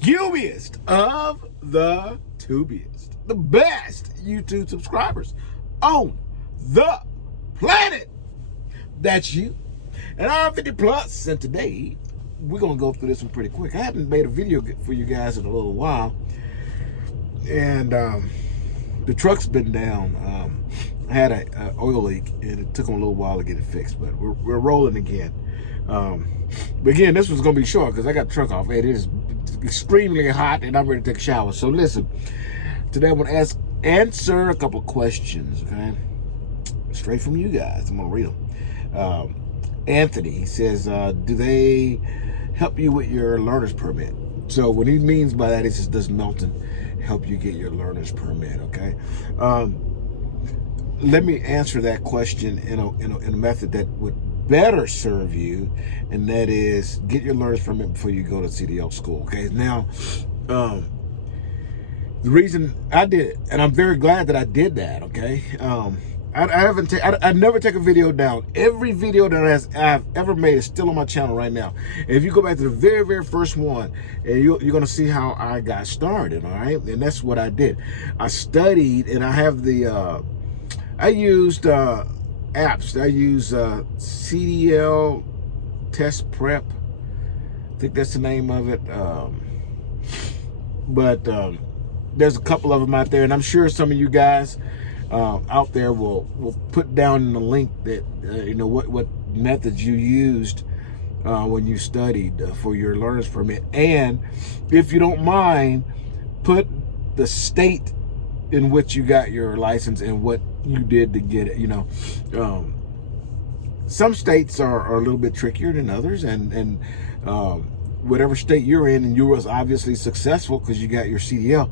cubiest of the tubiest, the best YouTube subscribers on the planet. That's you. And I'm 50 plus, and today we're gonna go through this one pretty quick. I haven't made a video for you guys in a little while, and the truck's been down. I had an oil leak, and it took them a little while to get it fixed, but we're rolling again. But again, this one's gonna be short because I got the truck off, and it is extremely hot, and I'm ready to take a shower. So listen, today I'm gonna answer a couple of questions, okay? Straight from you guys. I'm gonna read them. Anthony says, do they help you with your learner's permit? So what he means by that is, does Melton help you get your learner's permit? Okay. Let me answer that question in a method that would better serve you, and that is get your learner's permit before you go to CDL school. Okay. Now, the reason I did it, and I'm very glad that I did that. Okay. I never take a video down. Every video that I've ever made is still on my channel right now. And if you go back to the very, very first one, and you're going to see how I got started, all right? And that's what I did. I studied, and I have the, I used apps. I use CDL Test Prep. I think that's the name of it. But there's a couple of them out there, and I'm sure some of you guys out there will put down in the link that you know what methods you used when you studied for your learner's permit, and if you don't mind, put the state in which you got your license and what you did to get it. You know, some states are a little bit trickier than others, and whatever state you're in and you was obviously successful because you got your CDL,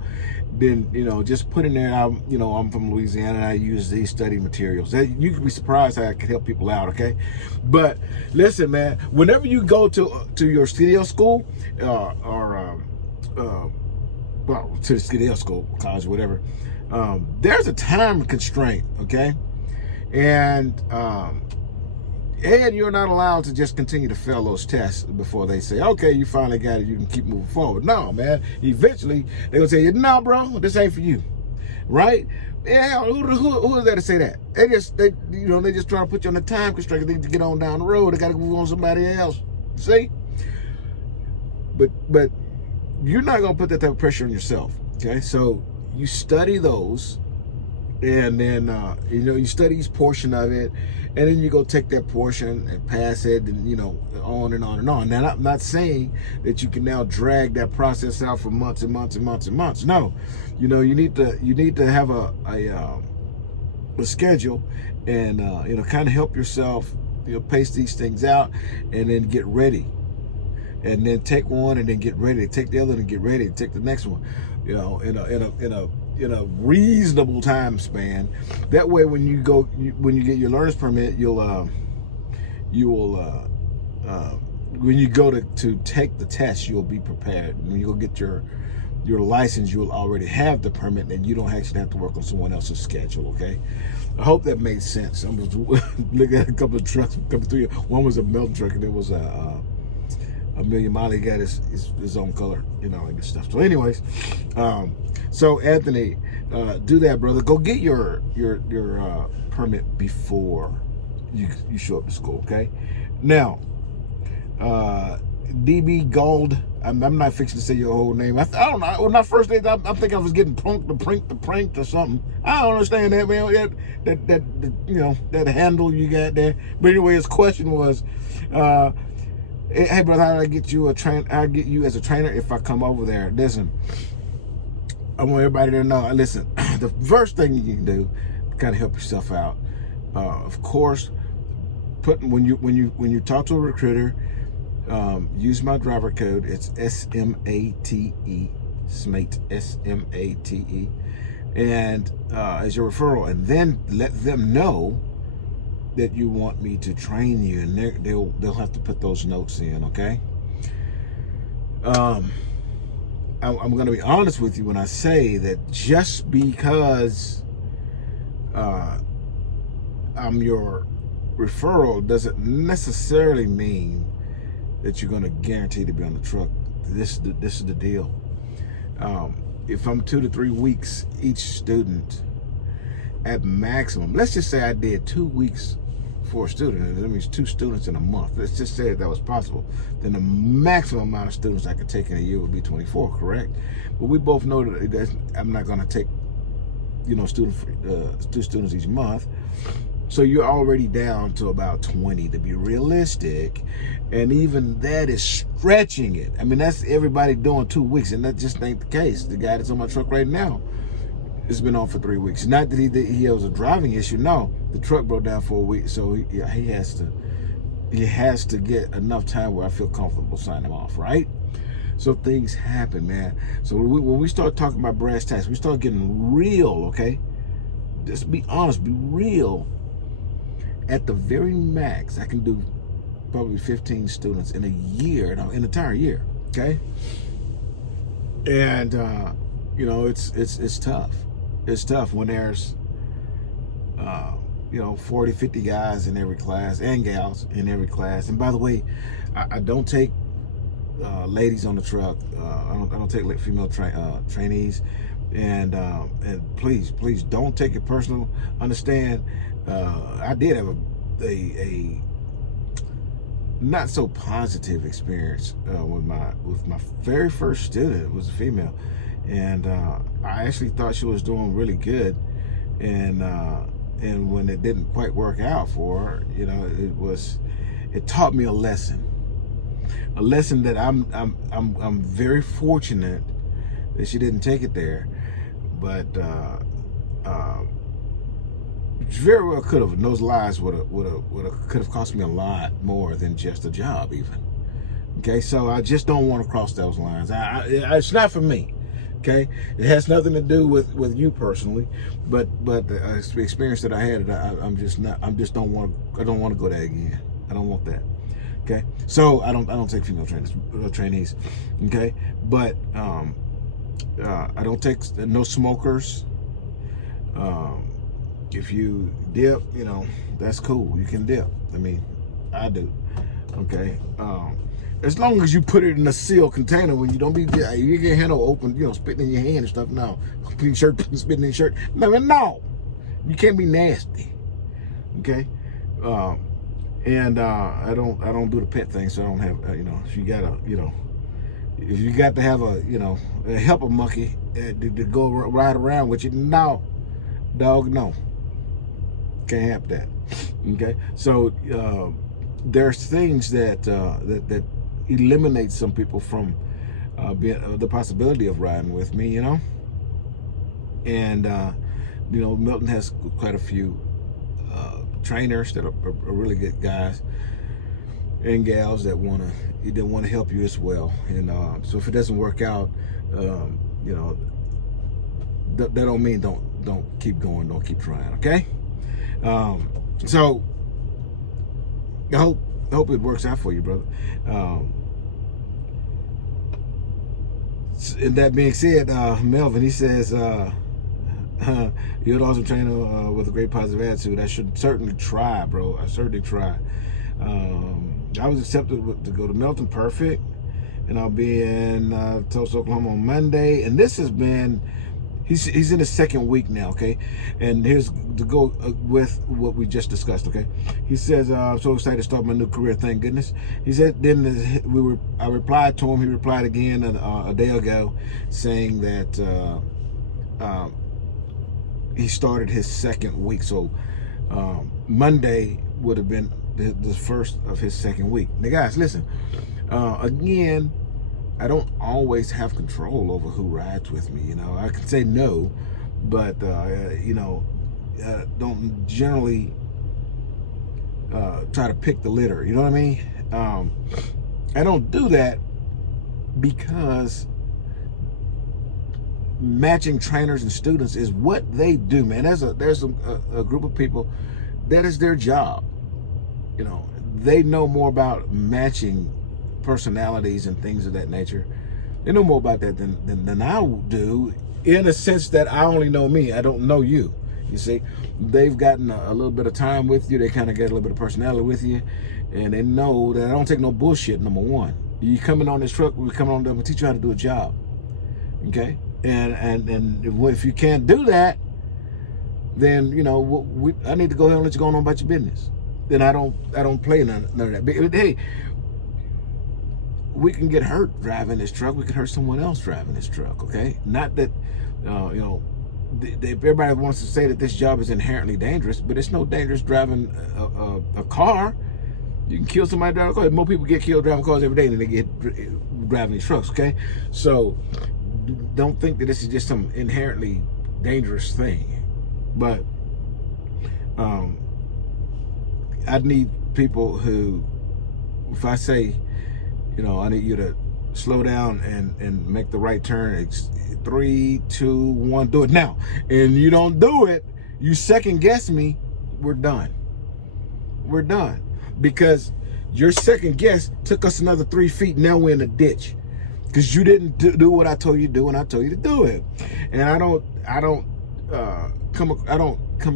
then, you know, just put in there, I'm from Louisiana and I use these study materials. You can be surprised how I can help people out, okay? But listen, man, whenever you go to your CDL school, well, to the CDL school, college, whatever, there's a time constraint, okay? And you're not allowed to just continue to fail those tests before they say, okay, you finally got it, you can keep moving forward. No, man. Eventually, they're going to tell you, no, bro, this ain't for you. Right? Yeah, who is there to say that? They just trying to put you on the time constraint. They need to get on down the road. They got to move on to somebody else. See? But you're not going to put that type of pressure on yourself. Okay? So you study those, and then you study each portion of it, and then you go take that portion and pass it, and on and on and on. Now, I'm not saying that you can now drag that process out for months and months and months and months. No, you need to have a schedule, and kind of help yourself pace these things out, and then get ready, and then take one and then get ready, take the other and get ready, take the next one, in a reasonable time span. That way, when you get your learner's permit, when you go to take the test, you'll be prepared. When you go get your license, you'll already have the permit, and you don't actually have to work on someone else's schedule. Okay, I hope that made sense. I was looking at a couple of trucks coming through here. One was a Melton truck, and it was a Million Mile. He got his own color, and stuff. So anyways, so Anthony, do that, brother. Go get your permit before you show up to school, okay? Now, DB Gold, I'm not fixing to say your whole name. I don't know. When I first did, I think I was getting pranked or something. I don't understand that, man. That handle you got there. But anyway, his question was, hey, brother, how do I get you I'll get you as a trainer if I come over there? Listen, I want everybody to know. Listen, the first thing you can do to kind of help yourself out, of course, when you talk to a recruiter, use my driver code. It's SMATE, SMATE, SMATE, and as your referral, and then let them know that you want me to train you, and they'll have to put those notes in, okay? I'm going to be honest with you when I say that just because I'm your referral doesn't necessarily mean that you're going to guarantee to be on the truck this is the deal. If I'm 2 to 3 weeks each student at maximum, let's just say I did 2 weeks for a student, that means 2 students in a month. Let's just say that was possible. Then the maximum amount of students I could take in a year would be 24, correct? But we both know that I'm not going to take, you know, 2 students each month. So you're already down to about 20 to be realistic. And even that is stretching it. I mean, that's everybody doing 2 weeks, and that just ain't the case. The guy that's on my truck right now has been on for 3 weeks. Not that he has a driving issue. No, the truck broke down for a week, so he has to get enough time where I feel comfortable signing him off, right? So things happen, man. So when we start talking about brass tacks, we start getting real, okay? Just be honest, be real. At the very max, I can do probably 15 students in a year, an entire year, okay? And you know, it's tough. It's tough when there's you know, 40, 50 guys in every class and gals in every class. And by the way, I don't take ladies on the truck. I don't take female trainees. And please don't take it personal. Understand, I did have a not so positive experience with my very first student. It was a female, and I actually thought she was doing really good, and when it didn't quite work out for her, you know, it taught me a lesson that I'm very fortunate that she didn't take it there, but very well could have. And those lies could have cost me a lot more than just a job, even. Okay, so I just don't want to cross those lines. It's not for me. Okay, it has nothing to do with you personally, but the experience that I had, I don't want to go there again. I don't want that. Okay, so I don't take female trainees. Okay, but I don't take no smokers. If you dip, you know, that's cool. You can dip. I mean, I do. Okay. As long as you put it in a sealed container, when you don't be, you get handle open, you know, spitting in your hand and stuff. No, spitting in your shirt. No, you can't be nasty. Okay. And I don't do the pet thing, so I don't have, you know, if you got to have a helper monkey to go ride around with you, no, dog, no, can't have that. Okay, so there's things that eliminate some people from the possibility of riding with me, you know. And you know, Melton has quite a few trainers that are really good guys and gals that want to help you as well. And so if it doesn't work out, you know, that don't mean don't keep going, don't keep trying. Okay. So I hope it works out for you, brother. And that being said, Melvin, he says, you're an awesome trainer with a great positive attitude. I should certainly try, bro. I certainly try. I was accepted to go to Melton, perfect, and I'll be in Tulsa, Oklahoma on Monday. And this has been, he's in his second week now, okay? And here's to go with what we just discussed, okay? He says, I'm so excited to start my new career, thank goodness. He said, then I replied to him. He replied again a day ago saying that he started his second week. So Monday would have been the first of his second week. Now guys, listen, again, I don't always have control over who rides with me. You know, I can say no, but you know, don't generally try to pick the litter. You know what I mean? I don't do that because matching trainers and students is what they do, man. There's a group of people that is their job. You know, they know more about matching personalities and things of that nature. They know more about that than I do, in a sense that I only know me. I don't know you. You see, they've gotten a little bit of time with you. They kind of get a little bit of personality with you, and they know that I don't take no bullshit, number one. You coming on this truck, we're coming on there, we'll teach you how to do a job. Okay? And if you can't do that, then, you know, I need to go ahead and let you go on about your business. Then I don't play none of that. But, hey, we can get hurt driving this truck. We can hurt someone else driving this truck, okay? Not that, you know, everybody wants to say that this job is inherently dangerous, but it's no dangerous driving a car. You can kill somebody driving a car. More people get killed driving cars every day than they get driving these trucks, okay? So don't think that this is just some inherently dangerous thing. But I need people who, if I say, you know, I need you to slow down and make the right turn. It's 3, 2, 1, do it now. And you don't do it, you second guess me, we're done. We're done. Because your second guess took us another 3 feet, now we're in a ditch. Because you didn't do what I told you to do when I told you to do it. And I don't come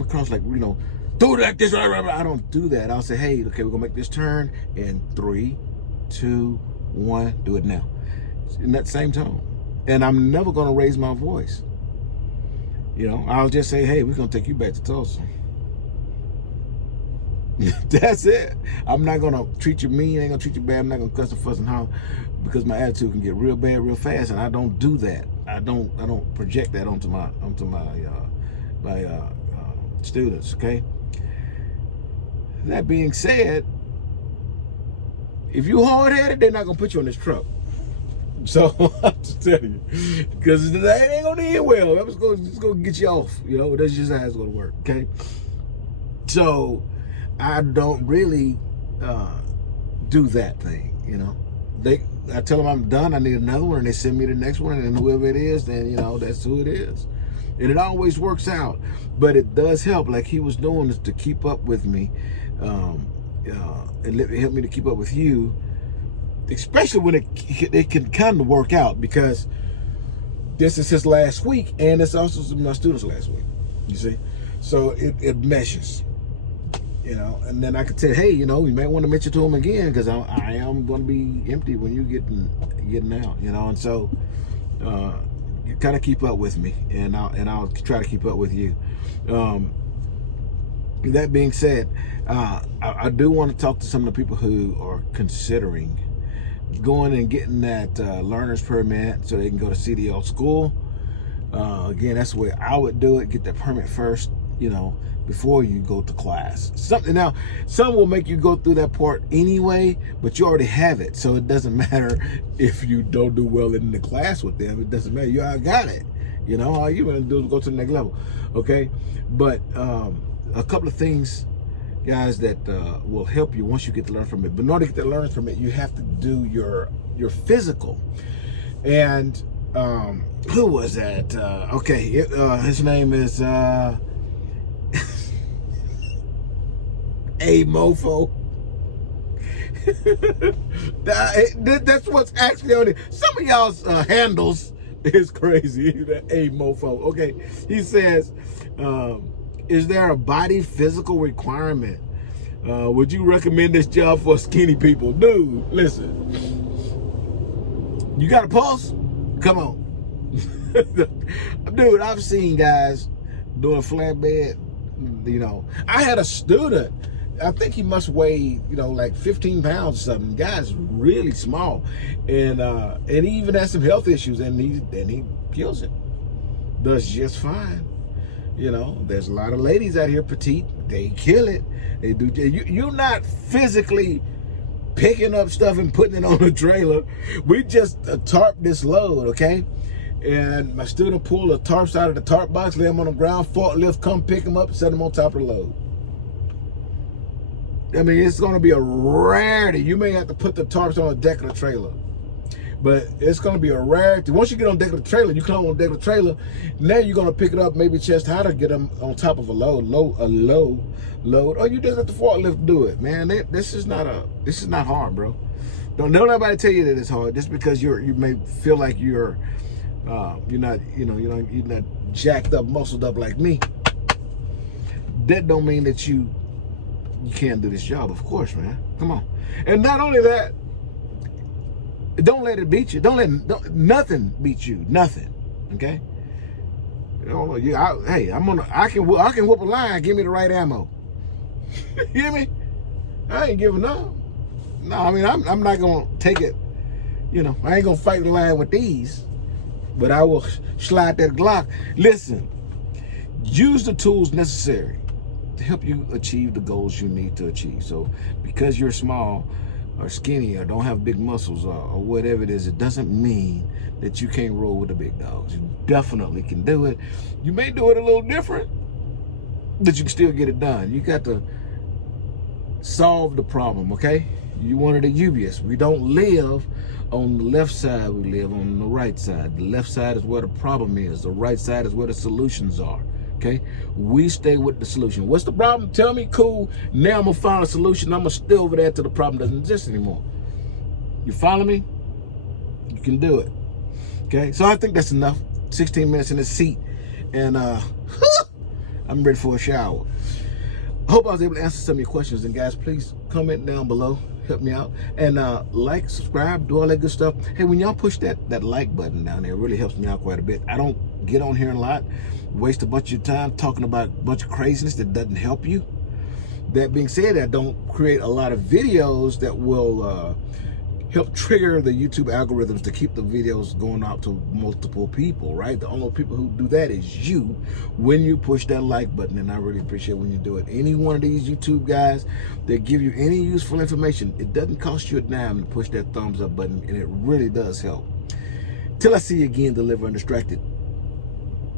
across like, you know, do it like this. I don't do that. I'll say, hey, okay, we're gonna make this turn in 3, 2, 1, do it now. In that same tone. And I'm never gonna raise my voice. You know, I'll just say, hey, we're gonna take you back to Tulsa. That's it. I'm not gonna treat you mean, I ain't gonna treat you bad, I'm not gonna cuss and fuss and holler, because my attitude can get real bad real fast, and I don't do that. I don't project that onto my students, okay? That being said, if you hard-headed, they're not gonna put you on this truck. So I'm just telling you, because that ain't gonna end well. I'm just gonna get you off. You know, that's just how it's gonna work. Okay. So I don't really do that thing. You know, I tell them I'm done. I need another one, and they send me the next one, and whoever it is, then, you know, that's who it is. And it always works out, but it does help. Like he was doing, is to keep up with me, and help me to keep up with you. Especially when it can kind of work out, because this is his last week and it's also my students' last week, you see? So it meshes, you know, and then I could say, hey, you know, you might want to mention to him again, because I am going to be empty when you getting out, you know, and so you kind of keep up with me, and I'll try to keep up with you. That being said, I do want to talk to some of the people who are considering going and getting that learner's permit so they can go to CDL school. Again, that's the way I would do it. Get that permit first, you know, before you go to class. Now, some will make you go through that part anyway, but you already have it, so it doesn't matter if you don't do well in the class with them. It doesn't matter. You already got it. You know, all you want to do is go to the next level. Okay, but a couple of things, guys, that will help you once you get the learner's permit. But in order to get the learner's permit, you have to do your physical. And who was that? Okay, his name is a MOFO. That's what's actually on it. Some of y'all's handles is crazy. A MOFO. Okay, he says, is there a body physical requirement? Would you recommend this job for skinny people? Dude, listen. You got a pulse? Come on. Dude, I've seen guys doing flatbed. You know, I had a student, I think he must weigh, you know, like 15 pounds or something. Guy's really small. And he even has some health issues, and he kills it. Does just fine. You know, there's a lot of ladies out here, petite, they kill it. They do. You're not physically picking up stuff and putting it on a trailer. We just tarp this load, okay? And my student pulled the tarps out of the tarp box, lay them on the ground, forklift come pick them up and set them on top of the load. I mean, it's going to be a rarity. You may have to put the tarps on the deck of the trailer, but it's going to be a rarity. Once you get on the deck of the trailer, you come on the deck of the trailer, now you're going to pick it up maybe chest high to get them on top of a load, or you just let the forklift do it, man. This is not hard, bro. Don't let nobody tell you that it's hard just because you may feel like you're not jacked up, muscled up like me. That don't mean that you can't do this job, of course, man. Come on. And not only that, Don't let it beat you. Nothing beat you. Nothing. Okay. Hey, I can whoop a line. Give me the right ammo. You hear me? I ain't giving up. No, I mean I'm not gonna take it. You know, I ain't gonna fight the line with these, but I will slide that Glock. Listen, use the tools necessary to help you achieve the goals you need to achieve. So because you're small or skinny or don't have big muscles or whatever it is, it doesn't mean that you can't roll with the big dogs. You definitely can do it. You may do it a little different, but you can still get it done. You got to solve the problem, okay? You one of the UBS. We don't live on the left side, we live on the right side. The left side is where the problem is. The right side is where the solutions are, okay? We stay with the solution. What's the problem? Tell me, cool. Now I'm gonna find a solution. I'm gonna stay over there till the problem doesn't exist anymore. You follow me? You can do it, okay? So I think that's enough. 16 minutes in the seat, and I'm ready for a shower. I hope I was able to answer some of your questions. And guys, please comment down below. Help me out. And like, subscribe, do all that good stuff. Hey, when y'all push that like button down there, it really helps me out quite a bit. I don't get on here a lot, waste a bunch of your time talking about a bunch of craziness that doesn't help you. That being said, I don't create a lot of videos that will help trigger the YouTube algorithms to keep the videos going out to multiple people, right? The only people who do that is you when you push that like button, and I really appreciate when you do it. Any one of these YouTube guys that give you any useful information, it doesn't cost you a dime to push that thumbs up button, and it really does help. Till I see you again, Deliver Undistracted.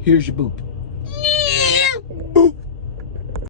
Here's your boop. Boop.